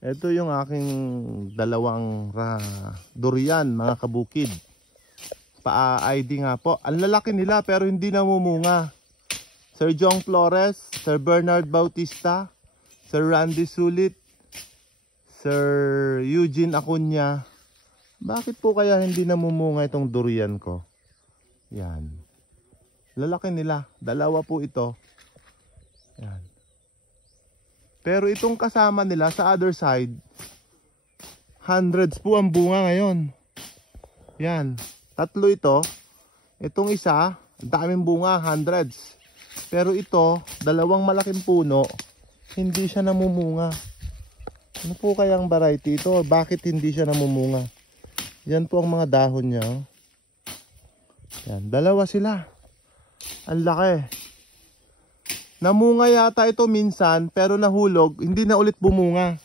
Ito yung aking dalawang durian mga kabukid. Pa-ID nga po. Ang lalaki nila pero hindi namumunga. Sir Jong Flores, Sir Bernard Bautista, Sir Randy Sulit, Sir Eugene Acuña. Bakit po kaya hindi namumunga itong durian ko? Yan. Lalaki nila. Dalawa po ito. Yan. Pero itong kasama nila sa other side, hundreds po ang bunga ngayon. Yan. Tatlo ito. Itong isa, daming bunga, hundreds. Pero ito, dalawang malaking puno, hindi siya namumunga. Ano po kayang variety ito? Bakit hindi siya namumunga? Yan po ang mga dahon niya. Yan. Dalawa sila. Ang laki. Namunga yata ito minsan pero nahulog, hindi na ulit bumunga.